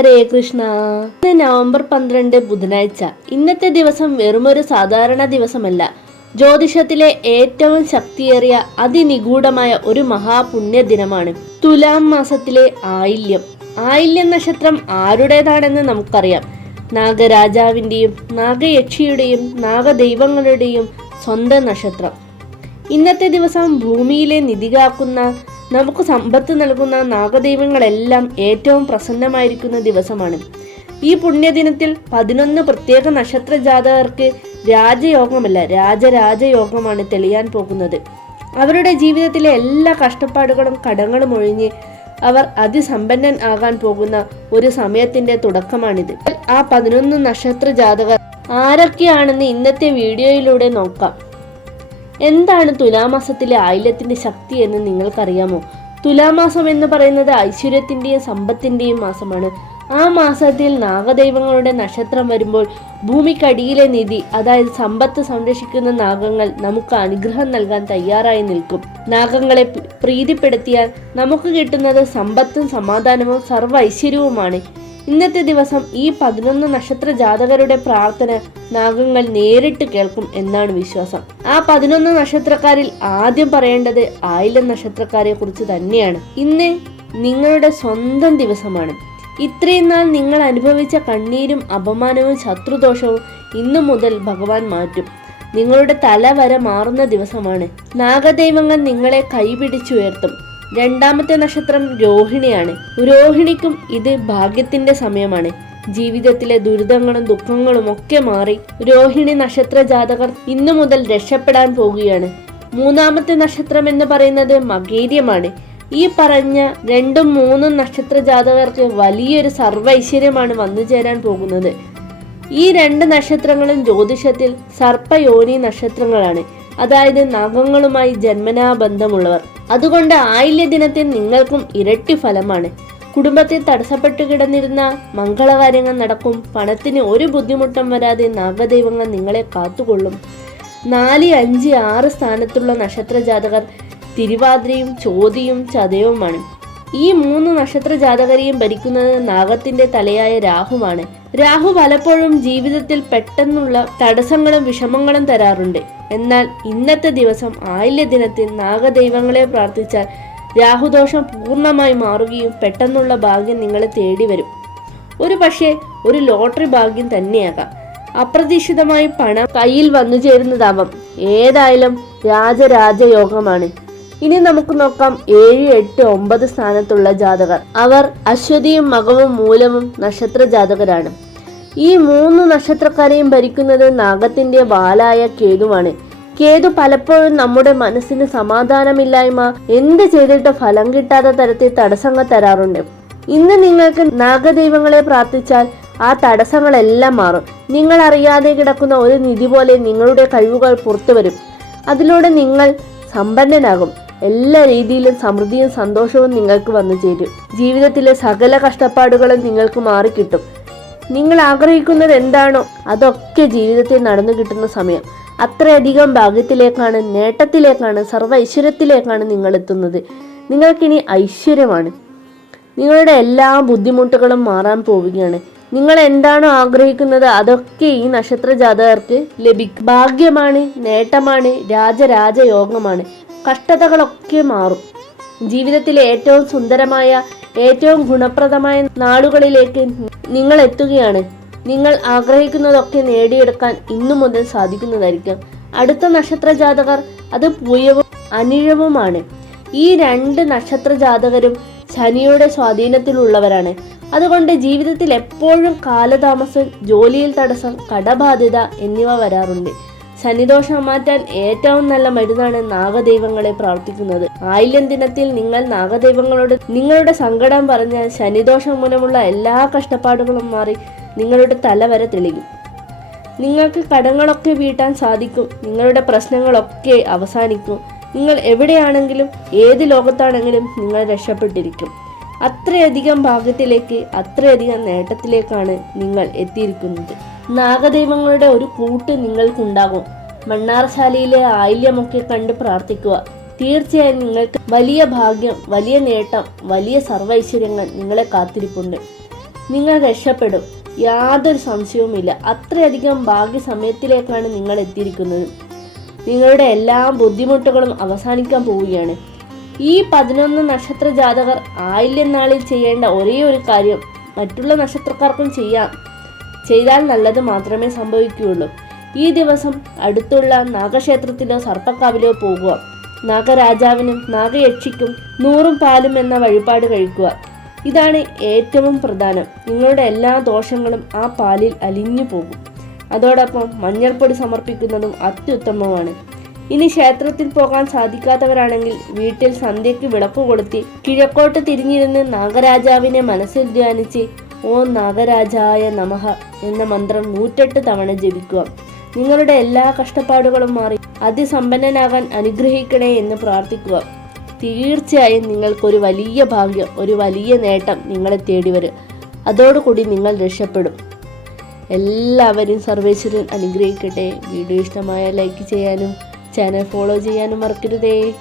ഹരേ കൃഷ്ണ. ഇന്ന് നവംബർ പന്ത്രണ്ട് ബുധനാഴ്ച. ഇന്നത്തെ ദിവസം വെറുമൊരു സാധാരണ ദിവസമല്ല. ജ്യോതിഷത്തിലെ ഏറ്റവും ശക്തിയേറിയ അതിനിഗൂഢമായ ഒരു മഹാപുണ്യ ദിനമാണ് തുലാം മാസത്തിലെ ആയില്യം. ആയില്യം നക്ഷത്രം ആരുടേതാണെന്ന് നമുക്കറിയാം. നാഗരാജാവിന്റെയും നാഗയക്ഷിയുടെയും നാഗദൈവങ്ങളുടെയും സ്വന്തം നക്ഷത്രം. ഇന്നത്തെ ദിവസം ഭൂമിയിലെ നിധി കാക്കുന്ന നമുക്ക് സമ്പത്ത് നൽകുന്ന നാഗദൈവങ്ങളെല്ലാം ഏറ്റവും പ്രസന്നമായിരിക്കുന്ന ദിവസമാണ്. ഈ പുണ്യദിനത്തിൽ പതിനൊന്ന് പ്രത്യേക നക്ഷത്ര ജാതകർക്ക് രാജയോഗമല്ല രാജരാജയോഗമാണ് തെളിയാൻ പോകുന്നത്. അവരുടെ ജീവിതത്തിലെ എല്ലാ കഷ്ടപ്പാടുകളും കടങ്ങളും ഒഴിഞ്ഞ് അവർ അതിസമ്പന്നൻ ആകാൻ പോകുന്ന ഒരു സമയത്തിന്റെ തുടക്കമാണിത്. ആ പതിനൊന്ന് നക്ഷത്ര ജാതകർ ആരൊക്കെയാണെന്ന് ഇന്നത്തെ വീഡിയോയിലൂടെ നോക്കാം. എന്താണ് തുലാമാസത്തിലെ ആയില്യത്തിന്റെ ശക്തി എന്ന് നിങ്ങൾക്കറിയാമോ? തുലാമാസം എന്ന് പറയുന്നത് ഐശ്വര്യത്തിന്റെയും സമ്പത്തിന്റെയും മാസമാണ്. ആ മാസത്തിൽ നാഗദൈവങ്ങളുടെ നക്ഷത്രം വരുമ്പോൾ ഭൂമിക്കടിയിലെ നിധി അതായത് സമ്പത്ത് സംരക്ഷിക്കുന്ന നാഗങ്ങൾ നമുക്ക് അനുഗ്രഹം നൽകാൻ തയ്യാറായി നിൽക്കും. നാഗങ്ങളെ പ്രീതിപ്പെടുത്തിയാൽ നമുക്ക് കിട്ടുന്നത് സമ്പത്തും സമാധാനവും സർവ ഐശ്വര്യവുമാണ്. ഇന്നത്തെ ദിവസം ഈ പതിനൊന്ന് നക്ഷത്ര ജാതകരുടെ പ്രാർത്ഥന നാഗങ്ങൾ നേരിട്ട് കേൾക്കും എന്നാണ് വിശ്വാസം. ആ പതിനൊന്ന് നക്ഷത്രക്കാരിൽ ആദ്യം പറയേണ്ടത് ആയില്യം നക്ഷത്രക്കാരെ കുറിച്ച് തന്നെയാണ്. ഇന്ന് നിങ്ങളുടെ സ്വന്തം ദിവസമാണ്. ഇത്രയും നാൾ നിങ്ങൾ അനുഭവിച്ച കണ്ണീരും അപമാനവും ശത്രുദോഷവും ഇന്നു മുതൽ ഭഗവാൻ മാറ്റും. നിങ്ങളുടെ തല വരെ മാറുന്ന ദിവസമാണ്. നാഗദൈവങ്ങൾ നിങ്ങളെ കൈപിടിച്ചുയർത്തും. രണ്ടാമത്തെ നക്ഷത്രം രോഹിണിയാണ്. രോഹിണിക്കും ഇത് ഭാഗ്യത്തിന്റെ സമയമാണ്. ജീവിതത്തിലെ ദുരിതങ്ങളും ദുഃഖങ്ങളും ഒക്കെ മാറി രോഹിണി നക്ഷത്ര ജാതകർ ഇന്നു മുതൽ രക്ഷപ്പെടാൻ പോവുകയാണ്. മൂന്നാമത്തെ നക്ഷത്രം എന്ന് പറയുന്നത് മകേര്യമാണ്. ഈ പറഞ്ഞ രണ്ടും മൂന്നും നക്ഷത്ര ജാതകർക്ക് വലിയൊരു സർവൈശ്വര്യമാണ് വന്നു ചേരാൻ പോകുന്നത്. ഈ രണ്ട് നക്ഷത്രങ്ങളും ജ്യോതിഷത്തിൽ സർപ്പയോനി നക്ഷത്രങ്ങളാണ്. അതായത് നഖങ്ങളുമായി ജന്മനാ ബന്ധമുള്ളവർ. അതുകൊണ്ട് ആയില്യ ദിനത്തിൽ നിങ്ങൾക്കും ഇരട്ടി ഫലമാണ്. കുടുംബത്തിൽ തടസ്സപ്പെട്ടു കിടന്നിരുന്ന മംഗളകാര്യങ്ങൾ നടക്കും. പണത്തിന് ഒരു ബുദ്ധിമുട്ടും വരാതെ നാഗദൈവങ്ങൾ നിങ്ങളെ കാത്തുകൊള്ളും. നാല് അഞ്ച് ആറ് സ്ഥാനത്തുള്ള നക്ഷത്ര ജാതകർ തിരുവാതിരയും ചോതിയും ചതയവുമാണ്. ഈ മൂന്ന് നക്ഷത്ര ജാതകരെയും ഭരിക്കുന്നത് നാഗത്തിന്റെ തലയായ രാഹുവാണ്. രാഹു പലപ്പോഴും ജീവിതത്തിൽ പെട്ടെന്നുള്ള തടസ്സങ്ങളും വിഷമങ്ങളും തരാറുണ്ട്. എന്നാൽ ഇന്നത്തെ ദിവസം ആയില്യ ദിനത്തിൽ നാഗദൈവങ്ങളെ പ്രാർത്ഥിച്ചാൽ രാഹുദോഷം പൂർണമായി മാറുകയും പെട്ടെന്നുള്ള ഭാഗ്യം നിങ്ങളെ തേടി വരും. ഒരു പക്ഷേ ഒരു ലോട്ടറി ഭാഗ്യം തന്നെയാകാം. അപ്രതീക്ഷിതമായി പണം കയ്യിൽ വന്നു ചേരുന്നതാവാം. ഏതായാലും രാജരാജയോഗമാണ്. ഇനി നമുക്ക് നോക്കാം ഏഴ് എട്ട് ഒമ്പത് സ്ഥാനത്തുള്ള ജാതകർ. അവർ അശ്വതിയും മകവും മൂലവും നക്ഷത്ര ജാതകരാണ് ഈ മൂന്ന് നക്ഷത്രക്കാരെയും ഭരിക്കുന്നത് നാഗത്തിന്റെ വാലായ കേതുവാണ്. കേതു പലപ്പോഴും നമ്മുടെ മനസ്സിന് സമാധാനമില്ലായ്മ എന്ത് ചെയ്തിട്ട് ഫലം കിട്ടാത്ത തരത്തിൽ തടസ്സങ്ങൾ തരാറുണ്ട്. ഇന്ന് നിങ്ങൾക്ക് നാഗദൈവങ്ങളെ പ്രാർത്ഥിച്ചാൽ ആ തടസ്സങ്ങളെല്ലാം മാറും. നിങ്ങൾ അറിയാതെ കിടക്കുന്ന ഒരു നിധി പോലെ നിങ്ങളുടെ കഴിവുകൾ പുറത്തു വരും. അതിലൂടെ നിങ്ങൾ സമ്പന്നനാകും. എല്ലാ രീതിയിലും സമൃദ്ധിയും സന്തോഷവും നിങ്ങൾക്ക് വന്നു ചേരും. ജീവിതത്തിലെ സകല കഷ്ടപ്പാടുകളും നിങ്ങൾക്ക് മാറിക്കിട്ടും. നിങ്ങൾ ആഗ്രഹിക്കുന്നത് എന്താണോ അതൊക്കെ ജീവിതത്തിൽ നടന്നു കിട്ടുന്ന സമയം. അത്രയധികം ഭാഗ്യത്തിലേക്കാണ് നേട്ടത്തിലേക്കാണ് സർവ ഐശ്വര്യത്തിലേക്കാണ് നിങ്ങൾ എത്തുന്നത്. നിങ്ങൾക്കിനി ഐശ്വര്യമാണ്. നിങ്ങളുടെ എല്ലാ ബുദ്ധിമുട്ടുകളും മാറാൻ പോവുകയാണ്. നിങ്ങൾ എന്താണോ ആഗ്രഹിക്കുന്നത് അതൊക്കെ ഈ നക്ഷത്ര ജാതകർക്ക് ലഭിക്കും. ഭാഗ്യമാണ് നേട്ടമാണ് രാജരാജയോഗമാണ്. കഷ്ടതകളൊക്കെ മാറും. ജീവിതത്തിലെ ഏറ്റവും സുന്ദരമായ ഏറ്റവും ഗുണപ്രദമായ നാളുകളിലേക്ക് നിങ്ങൾ എത്തുകയാണ് നിങ്ങൾ ആഗ്രഹിക്കുന്നതൊക്കെ നേടിയെടുക്കാൻ ഇന്നു മുതൽ സാധിക്കുന്നതായിരിക്കാം. അടുത്ത നക്ഷത്ര ജാതകർ അത് പൂയവും അനിഴവുമാണ്. ഈ രണ്ട് നക്ഷത്ര ജാതകരും ശനിയുടെ സ്വാധീനത്തിലുള്ളവരാണ്. അതുകൊണ്ട് ജീവിതത്തിൽ എപ്പോഴും കാലതാമസം ജോലിയിൽ തടസ്സം കടബാധ്യത എന്നിവ വരാറുണ്ട്. ശനിദോഷം മാറ്റാൻ ഏറ്റവും നല്ല മരുന്നാണ് നാഗദൈവങ്ങളെ പ്രാർത്ഥിക്കുന്നത്. ആയില്യം ദിനത്തിൽ നിങ്ങൾ നാഗദൈവങ്ങളോട് നിങ്ങളുടെ സങ്കടം പറഞ്ഞ് ശനിദോഷം മൂലമുള്ള എല്ലാ കഷ്ടപ്പാടുകളും മാറി നിങ്ങളുടെ തല വരെ തെളിയും. നിങ്ങൾക്ക് കടങ്ങളൊക്കെ വീട്ടാൻ സാധിക്കും. നിങ്ങളുടെ പ്രശ്നങ്ങളൊക്കെ അവസാനിക്കും. നിങ്ങൾ എവിടെയാണെങ്കിലും ഏത് ലോകത്താണെങ്കിലും നിങ്ങൾ രക്ഷപ്പെട്ടിരിക്കും. അത്രയധികം ഭാഗ്യത്തിലേക്ക് അത്രയധികം നേട്ടത്തിലേക്കാണ് നിങ്ങൾ എത്തിയിരിക്കുന്നത്. നാഗദൈവങ്ങളുടെ ഒരു കൂട്ട് നിങ്ങൾക്കുണ്ടാകും. മണ്ണാർശാലയിലെ ആയില്യമൊക്കെ കണ്ട് പ്രാർത്ഥിക്കുക. തീർച്ചയായും നിങ്ങൾക്ക് വലിയ ഭാഗ്യം വലിയ നേട്ടം വലിയ സർവൈശ്വര്യങ്ങൾ നിങ്ങളെ കാത്തിരിപ്പുണ്ട്. നിങ്ങൾ രക്ഷപ്പെടും. യാതൊരു സംശയവുമില്ല. അത്രയധികം ഭാഗ്യ സമയത്തിലേക്കാണ് നിങ്ങൾ എത്തിയിരിക്കുന്നത്. നിങ്ങളുടെ എല്ലാ ബുദ്ധിമുട്ടുകളും അവസാനിക്കാൻ പോവുകയാണ്. ഈ പതിനൊന്ന് നക്ഷത്ര ജാതകർ ആയില്യം നാളിൽ ചെയ്യേണ്ട ഒരേ ഒരു കാര്യം മറ്റുള്ള നക്ഷത്രക്കാർക്കും ചെയ്യാം. ചെയ്താൽ നല്ലത് മാത്രമേ സംഭവിക്കുകയുള്ളൂ. ഈ ദിവസം അടുത്തുള്ള നാഗക്ഷേത്രത്തിലോ സർപ്പക്കാവിലോ പോകുക. നാഗരാജാവിനും നാഗയക്ഷിക്കും നൂറും പാലും എന്ന വഴിപാട് കഴിക്കുക. ഇതാണ് ഏറ്റവും പ്രധാനം. നിങ്ങളുടെ എല്ലാ ദോഷങ്ങളും ആ പാലിൽ അലിഞ്ഞു പോകും. അതോടൊപ്പം മഞ്ഞൾപ്പൊടി സമർപ്പിക്കുന്നതും അത്യുത്തമമാണ്. ഇനി ക്ഷേത്രത്തിൽ പോകാൻ സാധിക്കാത്തവരാണെങ്കിൽ വീട്ടിൽ സന്ധ്യയ്ക്ക് വിളക്ക് കൊളുത്തി കിഴക്കോട്ട് തിരിഞ്ഞിരുന്ന് നാഗരാജാവിനെ മനസ്സിൽ ധ്യാനിച്ച് ഓ നാഗരാജായ നമഹ എന്ന മന്ത്രം നൂറ്റെട്ട് തവണ ജപിക്കുക. നിങ്ങളുടെ എല്ലാ കഷ്ടപ്പാടുകളും മാറി അതിസമ്പന്നനാകാൻ അനുഗ്രഹിക്കണേ എന്ന് പ്രാർത്ഥിക്കുക. തീർച്ചയായും നിങ്ങൾക്കൊരു വലിയ ഭാഗ്യം ഒരു വലിയ നേട്ടം നിങ്ങളെ തേടി വരും അതോടുകൂടി നിങ്ങൾ രക്ഷപ്പെടും. എല്ലാവരും സർവേശ്വരൻ അനുഗ്രഹിക്കട്ടെ. വീഡിയോ ഇഷ്ടമായ ലൈക്ക് ചെയ്യാനും ചാനൽ ഫോളോ ചെയ്യാനും മറക്കരുതേ.